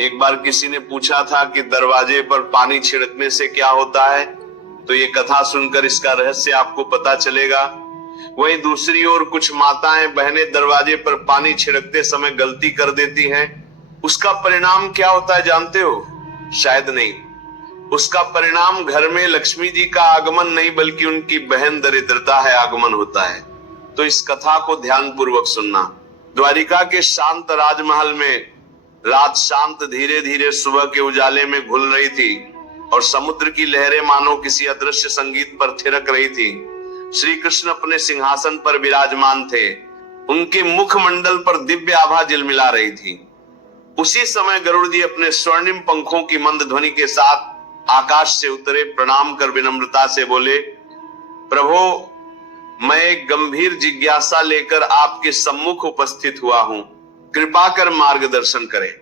एक बार किसी ने पूछा था कि दरवाजे पर पानी छिड़कने से क्या होता है, तो ये कथा सुनकर इसका रहस्य आपको पता चलेगा। वहीं दूसरी ओर कुछ माताएं बहनें दरवाजे पर पानी छिड़कते समय गलती कर देती हैं। उसका परिणाम क्या होता है जानते हो? शायद नहीं। उसका परिणाम घर में लक्ष्मी जी का आगमन नहीं बल्कि उनकी बहन दरिद्रता है आगमन होता है। तो इस कथा को ध्यान पूर्वक सुनना। द्वारिका के शांत राजमहल में रात शांत धीरे धीरे सुबह के उजाले में घुल रही थी और समुद्र की लहरें मानो किसी अदृश्य संगीत पर थिरक रही थी। श्री कृष्ण अपने सिंहासन पर विराजमान थे। उनके मुखमंडल पर दिव्य आभा झिलमिला रही थी। उसी समय गरुड़ जी अपने स्वर्णिम पंखों की मंद ध्वनि के साथ आकाश से उतरे, प्रणाम कर विनम्रता से बोले, प्रभो, मैं एक गंभीर जिज्ञासा लेकर आपके सम्मुख उपस्थित हुआ हूं, कृपा कर मार्गदर्शन करें।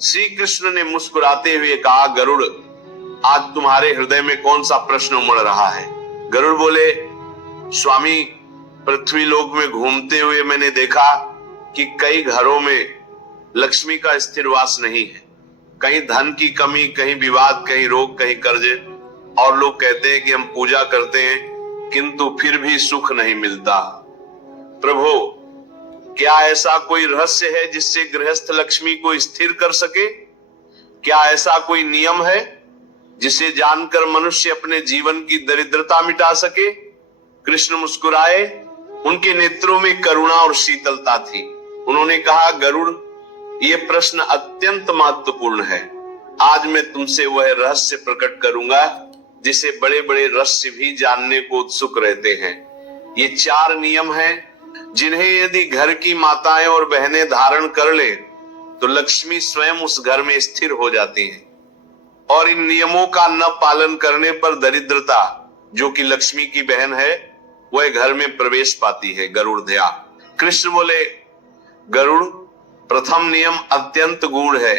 श्री कृष्ण ने मुस्कुराते हुए कहा, गरुड़, आज तुम्हारे हृदय में कौन सा प्रश्न उमड़ रहा है? गरुड़ बोले, स्वामी, पृथ्वी लोक में घूमते हुए मैंने देखा कि कई घरों में लक्ष्मी का स्थिर वास नहीं है। कहीं धन की कमी, कहीं विवाद, कहीं रोग, कहीं कर्जे। और लोग कहते हैं कि हम पूजा करते हैं किंतु फिर भी सुख नहीं मिलता। प्रभु, क्या ऐसा कोई रहस्य है जिससे गृहस्थ लक्ष्मी को स्थिर कर सके? क्या ऐसा कोई नियम है जिसे जानकर मनुष्य अपने जीवन की दरिद्रता मिटा सके? कृष्ण मुस्कुराए। उनके नेत्रों में करुणा और शीतलता थी। उन्होंने कहा, गरुड़, ये प्रश्न अत्यंत महत्वपूर्ण है। आज मैं तुमसे वह रहस्य प्रकट करूंगा जिसे बड़े बड़े रहस्य भी जानने को उत्सुक रहते हैं। ये 4 नियम हैं जिन्हें यदि घर की माताएं और बहनें धारण कर ले तो लक्ष्मी स्वयं उस घर में स्थिर हो जाती है। और इन नियमों का न पालन करने पर दरिद्रता, जो कि लक्ष्मी की बहन है, वह घर में प्रवेश पाती है। गरुड़ ध्या। कृष्ण बोले, गरुड़, प्रथम नियम अत्यंत गूढ़ है।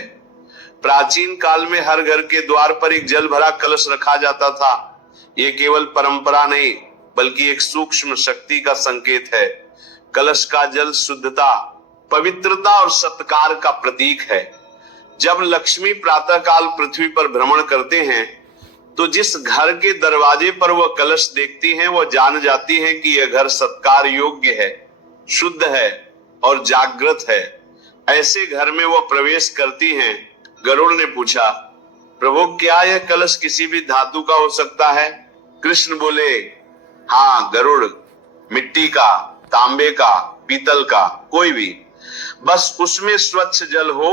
प्राचीन काल में हर घर के द्वार पर एक जल भरा कलश रखा जाता था। ये केवल परंपरा नहीं बल्कि एक सूक्ष्म शक्ति का संकेत है। कलश का जल शुद्धता, पवित्रता और सत्कार का प्रतीक है। जब लक्ष्मी प्रातःकाल पृथ्वी पर भ्रमण करते हैं तो जिस घर के दरवाजे पर वह कलश देखती हैं, वह जान जाती हैं कि यह घर सत्कार योग्य है, शुद्ध है और जागृत है। ऐसे घर में वह प्रवेश करती हैं। गरुड़ ने पूछा, प्रभु, क्या यह कलश किसी भी धातु का हो सकता है? कृष्ण बोले, हाँ गरुड़, मिट्टी का, तांबे का, पीतल का, कोई भी, बस उसमें स्वच्छ जल हो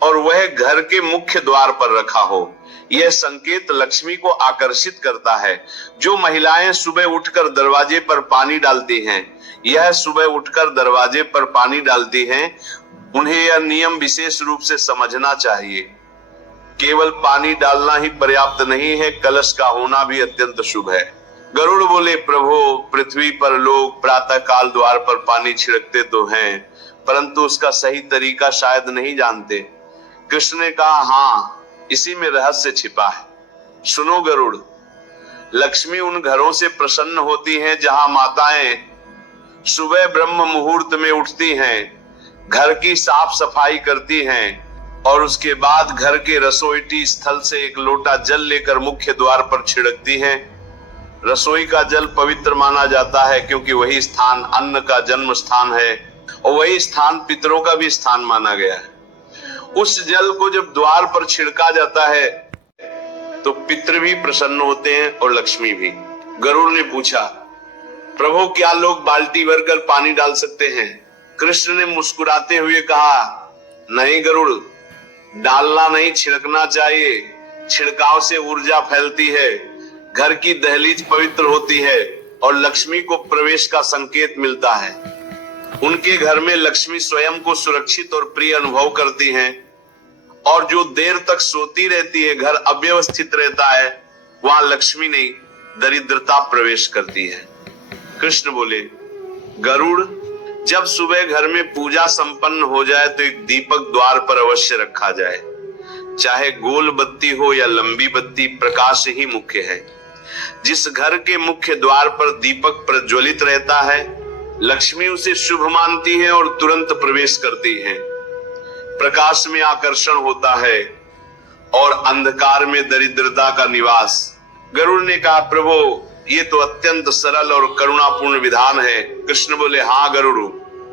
और वह घर के मुख्य द्वार पर रखा हो। यह संकेत लक्ष्मी को आकर्षित करता है। जो महिलाएं सुबह उठकर दरवाजे पर पानी डालती हैं, यह सुबह उठकर दरवाजे पर पानी डालती हैं, उन्हें यह नियम विशेष रूप से समझना चाहिए। केवल पानी डालना ही पर्याप्त नहीं है, कलश का होना भी अत्यंत शुभ है। गरुड़ बोले, प्रभु, पृथ्वी पर लोग प्रातः काल द्वार पर पानी छिड़कते तो हैं, परंतु उसका सही तरीका शायद नहीं जानते। कृष्ण ने कहा, हाँ, इसी में रहस्य छिपा है। सुनो गरुड़, लक्ष्मी उन घरों से प्रसन्न होती हैं जहां माताएं सुबह ब्रह्म मुहूर्त में उठती हैं, घर की साफ सफाई करती हैं और उसके बाद घर के रसोईटी स्थल से एक लोटा जल लेकर मुख्य द्वार पर छिड़कती हैं। रसोई का जल पवित्र माना जाता है क्योंकि वही स्थान अन्न का जन्म स्थान है और वही स्थान पितरों का भी स्थान माना गया है। उस जल को जब द्वार पर छिड़का जाता है तो पितृ भी प्रसन्न होते हैं और लक्ष्मी भी। गरुड़ ने पूछा, प्रभु, क्या लोग बाल्टी भरकर पानी डाल सकते हैं? कृष्ण ने मुस्कुराते हुए कहा, नहीं गरुड़, डालना नहीं, छिड़कना चाहिए। छिड़काव से ऊर्जा फैलती है, घर की दहलीज पवित्र होती है और लक्ष्मी को प्रवेश का संकेत मिलता है। उनके घर में लक्ष्मी स्वयं को सुरक्षित और प्रिय अनुभव करती हैं और जो देर तक सोती रहती है, घर अव्यवस्थित रहता है, वहां लक्ष्मी नहीं दरिद्रता प्रवेश करती है। कृष्ण बोले, गरुड़, जब सुबह घर में पूजा संपन्न हो जाए तो एक दीपक द्वार पर अवश्य रखा जाए। चाहे गोल बत्ती हो या लंबी बत्ती, प्रकाश ही मुख्य है। जिस घर के मुख्य द्वार पर दीपक प्रज्वलित रहता है, लक्ष्मी उसे शुभ मानती है और तुरंत प्रवेश करती है। प्रकाश में आकर्षण होता है और अंधकार में दरिद्रता का निवास। गरुड़ ने कहा, प्रभु ये तो अत्यंत सरल और करुणापूर्ण विधान है। कृष्ण बोले, हाँ गरुड़,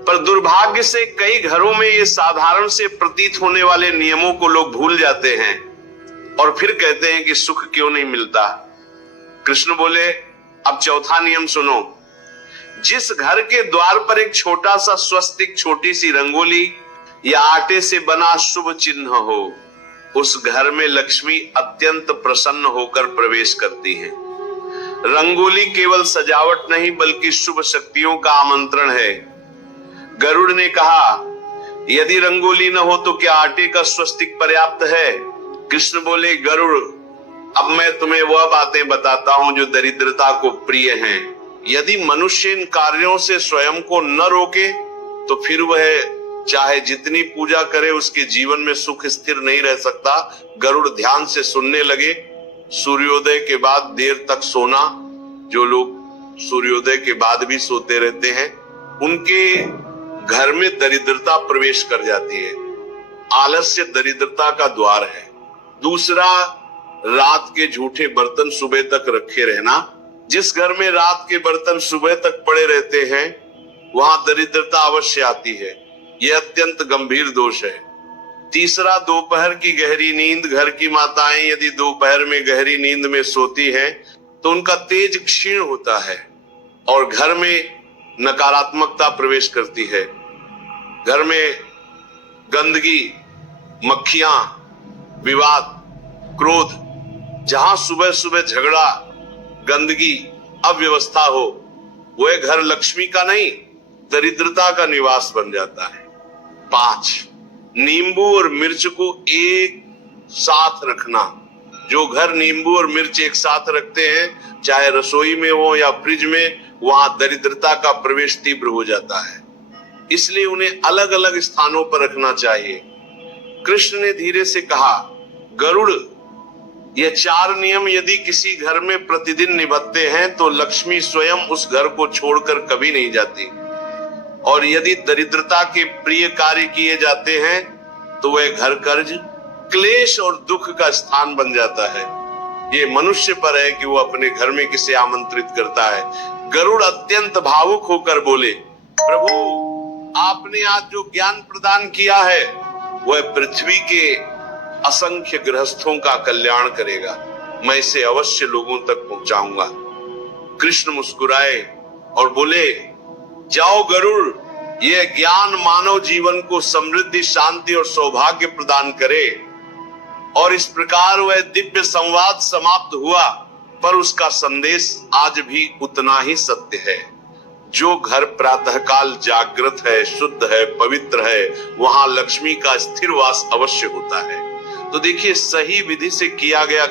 पर दुर्भाग्य से कई घरों में ये साधारण से प्रतीत होने वाले नियमों को लोग भूल जाते हैं और फिर कहते हैं कि सुख क्यों नहीं मिलता। कृष्ण बोले, अब चौथा नियम सुनो। जिस घर के द्वार पर एक छोटा सा स्वस्तिक, छोटी सी रंगोली या आटे से बना शुभ चिन्ह हो, उस घर में लक्ष्मी अत्यंत प्रसन्न होकर प्रवेश करती है। रंगोली केवल सजावट नहीं बल्कि शुभ शक्तियों का आमंत्रण है। गरुड़ ने कहा, यदि रंगोली न हो तो क्या आटे का स्वस्तिक पर्याप्त है? कृष्ण बोले, गरुड़, अब मैं तुम्हें वह बातें बताता हूं जो दरिद्रता को प्रिय हैं। यदि मनुष्य इन कार्यों से स्वयं को न रोके तो फिर वह चाहे जितनी पूजा करे उसके जीवन में सुख स्थिर नहीं रह सकता। गरुड़ ध्यान से सुनने लगे। सूर्योदय के बाद देर तक सोना, जो लोग सूर्योदय के बाद भी सोते रहते हैं, उनके घर में दरिद्रता प्रवेश कर जाती है। आलस्य दरिद्रता का द्वार है। दूसरा, रात के झूठे बर्तन सुबह तक रखे रहना। जिस घर में रात के बर्तन सुबह तक पड़े रहते हैं वहां दरिद्रता अवश्य आती है। यह अत्यंत गंभीर दोष है। तीसरा, दोपहर की गहरी नींद। घर की माताएं यदि दोपहर में गहरी नींद में सोती हैं तो उनका तेज क्षीण होता है और घर में नकारात्मकता प्रवेश करती है। घर में गंदगी, मक्खियां, विवाद, क्रोध, जहां सुबह सुबह झगड़ा, गंदगी, अव्यवस्था हो, वह घर लक्ष्मी का नहीं दरिद्रता का निवास बन जाता है। 5, नींबू और मिर्च को एक साथ रखना। जो घर नींबू और मिर्च एक साथ रखते हैं, चाहे रसोई में हो या फ्रिज में, वहां दरिद्रता का प्रवेश तीव्र हो जाता है। इसलिए उन्हें अलग अलग स्थानों पर रखना चाहिए। कृष्ण ने धीरे से कहा, गरुड़, ये 4 नियम यदि किसी घर में प्रतिदिन निभाते हैं तो लक्ष्मी स्वयं उस घर को छोड़कर कभी नहीं जाती। और यदि दरिद्रता के प्रिय कार्य किए जाते हैं तो वह घर कर्ज, क्लेश और दुख का स्थान बन जाता है। ये मनुष्य पर है कि वो अपने घर में किसे आमंत्रित करता है। गरुड़ अत्यंत भावुक होकर बोले, प्रभु, आपने आज जो ज्ञान प्रदान किया है वह पृथ्वी के असंख्य गृहस्थों का कल्याण करेगा। मैं इसे अवश्य लोगों तक पहुंचाऊंगा। कृष्ण मुस्कुराए और बोले, जाओ गरुड़, यह ज्ञान मानव जीवन को समृद्धि, शांति और सौभाग्य प्रदान करे। और इस प्रकार वह दिव्य संवाद समाप्त हुआ, पर उसका संदेश आज भी उतना ही सत्य है। जो घर प्रातःकाल जागृत है, शुद्ध है, पवित्र है, वहां लक्ष्मी का स्थिर वास अवश्य होता है। तो देखिए, सही विधि से किया गया